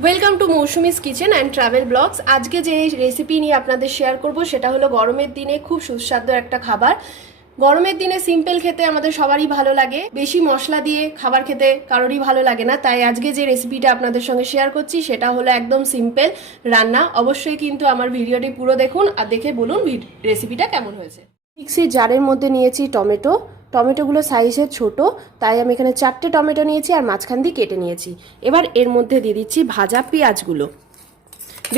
Welcome to Mousumi's kitchen and travel blogs আজকে যে recipe নিয়ে আপনাদের শেয়ার করব, সেটা হলো গরমের দিনে খুব সুস্বাদু একটা খাবার। গরমের দিনে সিম্পল খেতে আমাদের সবারই ভালো লাগে। বেশি মশলা দিয়ে খাবার খেতে কারোরই ভালো লাগে না। তাই আজকে যে রেসিপিটা আপনাদের সঙ্গে শেয়ার করছি, সেটা হলো একদম সিম্পল রান্না। অবশ্যই কিন্তু আমার ভিডিওটি পুরো দেখুন আর দেখে বলুন রেসিপিটা কেমন হয়েছে। মিক্সির জারের মধ্যে নিয়েছি টমেটো। টমেটোগুলো সাইজে ছোট, তাই আমি এখানে চারটে টমেটো নিয়েছি আর মাঝখান দিয়ে কেটে নিয়েছি। এবার এর মধ্যে দিয়ে দিচ্ছি ভাজা পেঁয়াজগুলো।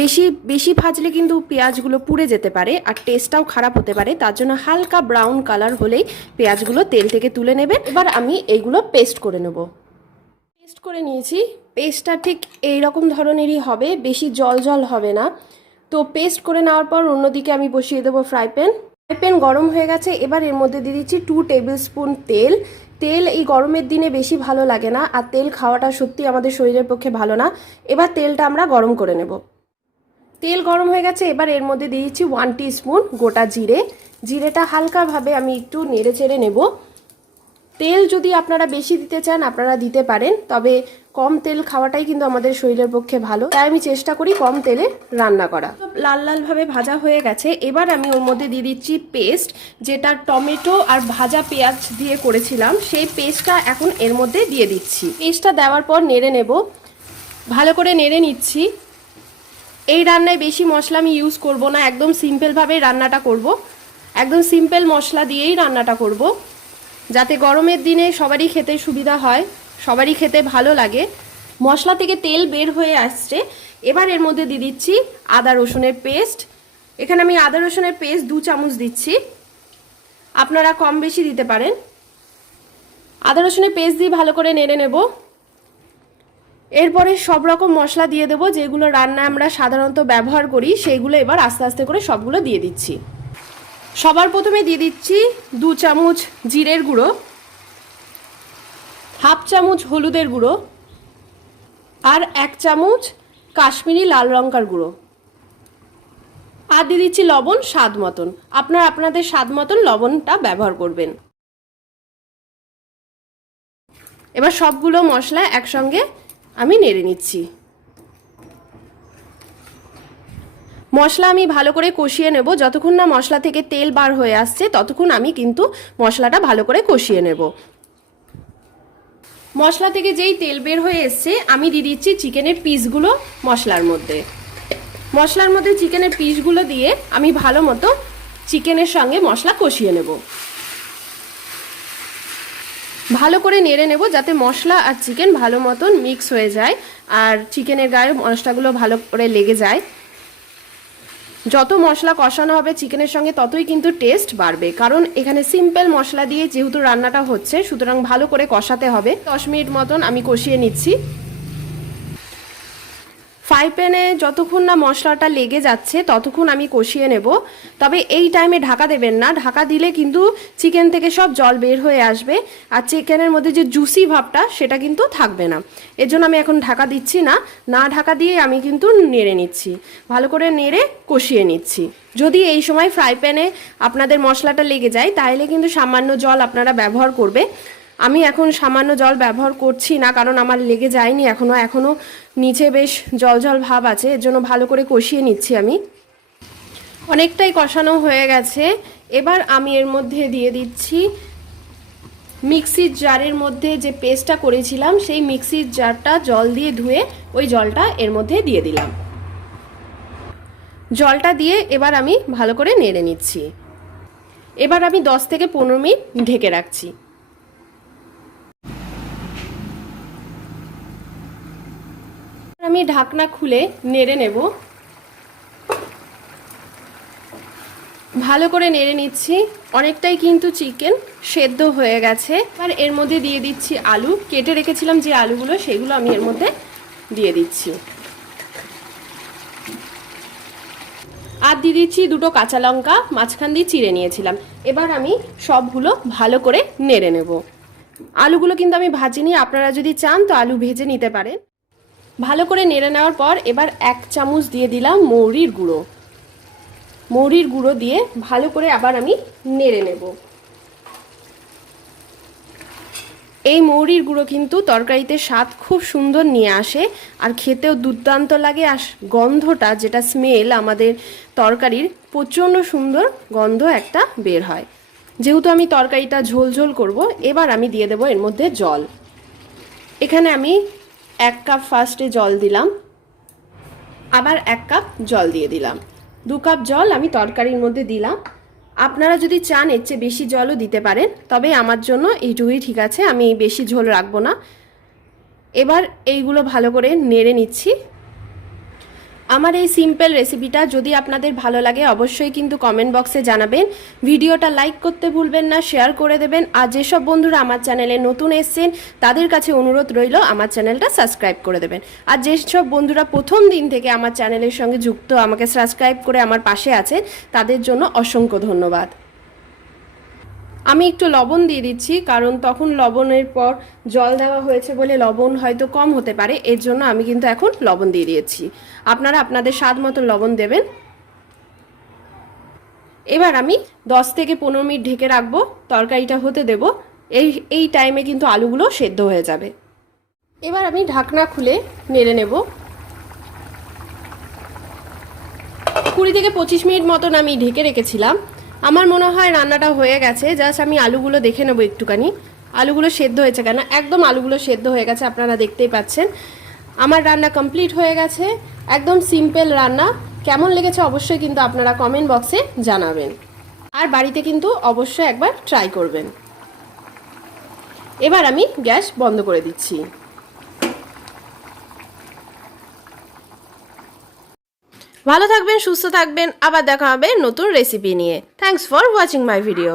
বেশি বেশি ভাজলে কিন্তু পেঁয়াজগুলো পুড়ে যেতে পারে আর টেস্টটাও খারাপ হতে পারে, তার জন্য হালকা ব্রাউন কালার হলেই পেঁয়াজগুলো তেল থেকে তুলে নেবেন। এবার আমি এইগুলো পেস্ট করে নেব। পেস্ট করে নিয়েছি। পেস্টটা ঠিক এই রকম ধরনেরই হবে, বেশি জল জল হবে না। তো পেস্ট করে নেওয়ার পর অন্যদিকে আমি বসিয়ে দেবো ফ্রাই প্যান ফ্রাই প্যান গরম হয়ে গেছে। এবার এর মধ্যে দিয়ে দিচ্ছি টু টেবিল স্পুন তেল। তেল এই গরমের দিনে বেশি ভালো লাগে না, আর তেল খাওয়াটা সত্যি আমাদের শরীরের পক্ষে ভালো না। এবার তেলটা আমরা গরম করে নেব। তেল গরম হয়ে গেছে, এবার এর মধ্যে দিয়ে দিচ্ছি ওয়ান স্পুন গোটা জিরে। জিরেটা হালকাভাবে আমি একটু নেড়ে চেড়ে নেব। তেল যদি আপনারা বেশি দিতে চান, আপনারা দিতে পারেন, তবে কম তেল খাওয়াটাই কিন্তু আমাদের শরীরের পক্ষে ভালো। তাই আমি চেষ্টা করি কম তেলে রান্না করা। লাল লালভাবে ভাজা হয়ে গেছে। এবার আমি ওর মধ্যে দিয়ে দিচ্ছি পেস্ট, যেটা টমেটো আর ভাজা পেঁয়াজ দিয়ে করেছিলাম। সেই পেস্টটা এখন এর মধ্যে দিয়ে দিচ্ছি। পেস্টটা দেওয়ার পর নেড়ে নেব। ভালো করে নেড়ে নিচ্ছি। এই রান্নায় বেশি মশলা আমি ইউজ করব না। একদম সিম্পলভাবেই রান্নাটা করব। একদম সিম্পল মশলা দিয়েই রান্নাটা করব। যাতে গরমের দিনে সবারই খেতে সুবিধা হয়, সবারই খেতে ভালো লাগে। মশলা থেকে তেল বের হয়ে আসছে। এবার এর মধ্যে দিয়ে দিচ্ছি আদা রসুনের পেস্ট। এখানে আমি আদা রসুনের পেস্ট দু চামচ দিচ্ছি। আপনারা কম বেশি দিতে পারেন। আদা রসুনের পেস্ট দিয়ে ভালো করে নেড়ে নেব। এরপরে সব রকম মশলা দিয়ে দেবো, যেগুলো রান্না আমরা সাধারণত ব্যবহার করি সেইগুলো এবার আস্তে আস্তে করে সবগুলো দিয়ে দিচ্ছি। সবার প্রথমে দিয়ে দিচ্ছি দু চামচ জিরের গুঁড়ো, হাফ চামচ হলুদের গুঁড়ো আর এক চামচ কাশ্মীরি লাল লঙ্কার গুঁড়ো। আর দিয়ে দিচ্ছি লবণ স্বাদ মতন। আপনারা আপনাদের স্বাদ মতন লবণটা ব্যবহার করবেন। এবার সবগুলো মশলা একসঙ্গে আমি নেড়ে নিচ্ছি। মশলা আমি ভালো করে কষিয়ে নেব। যতক্ষণ না মশলা থেকে তেল বার হয়ে আসছে, ততক্ষণ আমি কিন্তু মশলাটা ভালো করে কষিয়ে নেব। মশলা থেকে যেই তেল বের হয়ে এসছে, আমি দিয়ে দিচ্ছি চিকেনের পিসগুলো মশলার মধ্যে। মশলার মধ্যে চিকেনের পিসগুলো দিয়ে আমি ভালো মতো চিকেনের সঙ্গে মশলা কষিয়ে নেব। ভালো করে নেড়ে নেব যাতে মশলা আর চিকেন ভালো মতন মিক্স হয়ে যায়, আর চিকেনের গায়ে মশলাগুলো ভালো করে লেগে যায়। যত মশলা কষানো হবে চিকেনের সঙ্গে, ততই কিন্তু টেস্ট বাড়বে। কারণ এখানে সিম্পল মশলা দিয়ে যেহেতু রান্নাটা হচ্ছে, সুতরাং ভালো করে কষাতে হবে। দশ মিনিট মতন আমি কষিয়ে নিচ্ছি। ফ্রাই প্যানে যতক্ষণ না মশলাটা লেগে যাচ্ছে, ততক্ষণ আমি কষিয়ে নেব। তবে এই টাইমে ঢাকা দেবেন না। ঢাকা দিলে কিন্তু চিকেন থেকে সব জল বের হয়ে আসবে। আর চিকেনের মধ্যে যে জুসি ভাবটা, সেটা কিন্তু থাকবে না। এর জন্য আমি এখন ঢাকা দিচ্ছি না। না ঢাকা দিয়ে আমি কিন্তু নেড়ে নিচ্ছি। ভালো করে নেড়ে কষিয়ে নিচ্ছি। যদি এই সময় ফ্রাই প্যানে আপনাদের মশলাটা লেগে যায়, তাহলে কিন্তু সামান্য জল আপনারা ব্যবহার করবে। আমি এখন সামান্য জল ব্যবহার করছি না, কারণ আমার লেগে যায়নি এখনও এখনও নিচে বেশ জল জল ভাব আছে, এর জন্য ভালো করে কষিয়ে নিচ্ছি আমি। অনেকটাই কষানো হয়ে গেছে। এবার আমি এর মধ্যে দিয়ে দিচ্ছি মিক্সির জারের মধ্যে যে পেস্টটা করেছিলাম, সেই মিক্সির জারটা জল দিয়ে ধুয়ে ওই জলটা এর মধ্যে দিয়ে দিলাম। জলটা দিয়ে এবার আমি ভালো করে নেড়ে নিচ্ছি। এবার আমি দশ থেকে পনেরো মিনিট ঢেকে রাখছি। আমি ঢাকনা খুলে নেড়ে নেব। ভালো করে নেড়ে নিচ্ছি। অনেকটাই কিন্তু চিকেন সেদ্ধ হয়ে গেছে। আর এর মধ্যে দিয়ে দিচ্ছি আলু। কেটে রেখেছিলাম যে আলুগুলো, সেগুলো আমি এর মধ্যে দিয়ে দিচ্ছি। আর দিয়ে দিচ্ছি দুটো কাঁচা লঙ্কা, মাঝখান দিয়ে চিড়ে নিয়েছিলাম। এবার আমি সবগুলো ভালো করে নেড়ে নেব। আলুগুলো কিন্তু আমি ভাজিনি। আপনারা যদি চান তো আলু ভেজে নিতে পারেন। ভালো করে নেড়ে নেওয়ার পর এবার এক চামচ দিয়ে দিলাম মৌরির গুঁড়ো। মৌরির গুঁড়ো দিয়ে ভালো করে আবার আমি নেড়ে নেব। এই মৌরির গুঁড়ো কিন্তু তরকারিতে স্বাদ খুব সুন্দর নিয়ে আসে আর খেতেও দুর্দান্ত লাগে আর গন্ধটা, যেটা স্মেল আমাদের তরকারির প্রচণ্ড সুন্দর গন্ধ একটা বের হয়। যেহেতু আমি তরকারিটা ঝোল ঝোল করব, এবার আমি দিয়ে দেবো এর মধ্যে জল। এখানে আমি এক কাপ ফার্স্টে জল দিলাম, আবার এক কাপ জল দিয়ে দিলাম। দু কাপ জল আমি তরকারির মধ্যে দিলাম। আপনারা যদি চান এর চেয়ে বেশি জলও দিতে পারেন, তবে আমার জন্য এইটুকুই ঠিক আছে, আমি বেশি ঝোল রাখব না। এবার এইগুলো ভালো করে নেড়ে নিচ্ছি। আমার এই সিম্পল রেসিপিটা যদি আপনাদের ভালো লাগে, অবশ্যই কিন্তু কমেন্ট বক্সে জানাবেন। ভিডিওটা লাইক করতে ভুলবেন না শেয়ার করে দেবেন। আর যেসব বন্ধুরা আমার চ্যানেলে নতুন এসছেন, তাদের কাছে অনুরোধ রইল আমার চ্যানেলটা সাবস্ক্রাইব করে দেবেন। আর যেসব বন্ধুরা প্রথম দিন থেকে আমার চ্যানেলের সঙ্গে যুক্ত, আমাকে সাবস্ক্রাইব করে আমার পাশে আছে তাদের জন্য অসংখ্য ধন্যবাদ। আমি একটু লবণ দিয়ে দিচ্ছি, কারণ তখন লবণের পর জল দেওয়া হয়েছে বলে লবণ হয়তো কম হতে পারে, এর জন্য আমি কিন্তু এখন লবণ দিয়ে দিয়েছি। আপনারা আপনাদের স্বাদ মতো লবণ দেবেন। এবার আমি দশ থেকে পনেরো মিনিট ঢেকে রাখব, তরকারিটা হতে দেব। এই এই টাইমে কিন্তু আলুগুলো সেদ্ধ হয়ে যাবে। এবার আমি ঢাকনা খুলে নেড়ে নেব। কুড়ি থেকে পঁচিশ মিনিট মতন আমি ঢেকে রেখেছিলাম। আমার মনে হয় রান্নাটা হয়ে গেছে। জাস্ট আমি আলুগুলো দেখে নেব একটুখানি। আলুগুলো সেদ্ধ হয়েছে কেন? একদম আলুগুলো সেদ্ধ হয়ে গেছে, আপনারা দেখতেই পাচ্ছেন। আমার রান্না কমপ্লিট হয়ে গেছে। একদম সিম্পল রান্না। কেমন লেগেছে অবশ্যই কিন্তু আপনারা কমেন্ট বক্সে জানাবেন। আর বাড়িতে কিন্তু অবশ্যই একবার ট্রাই করবেন। এবার আমি গ্যাস বন্ধ করে দিচ্ছি। ভালো থাকবেন, সুস্থ থাকবেন, আবার দেখা হবে নতুন রেসিপি নিয়ে। Thanks for watching my video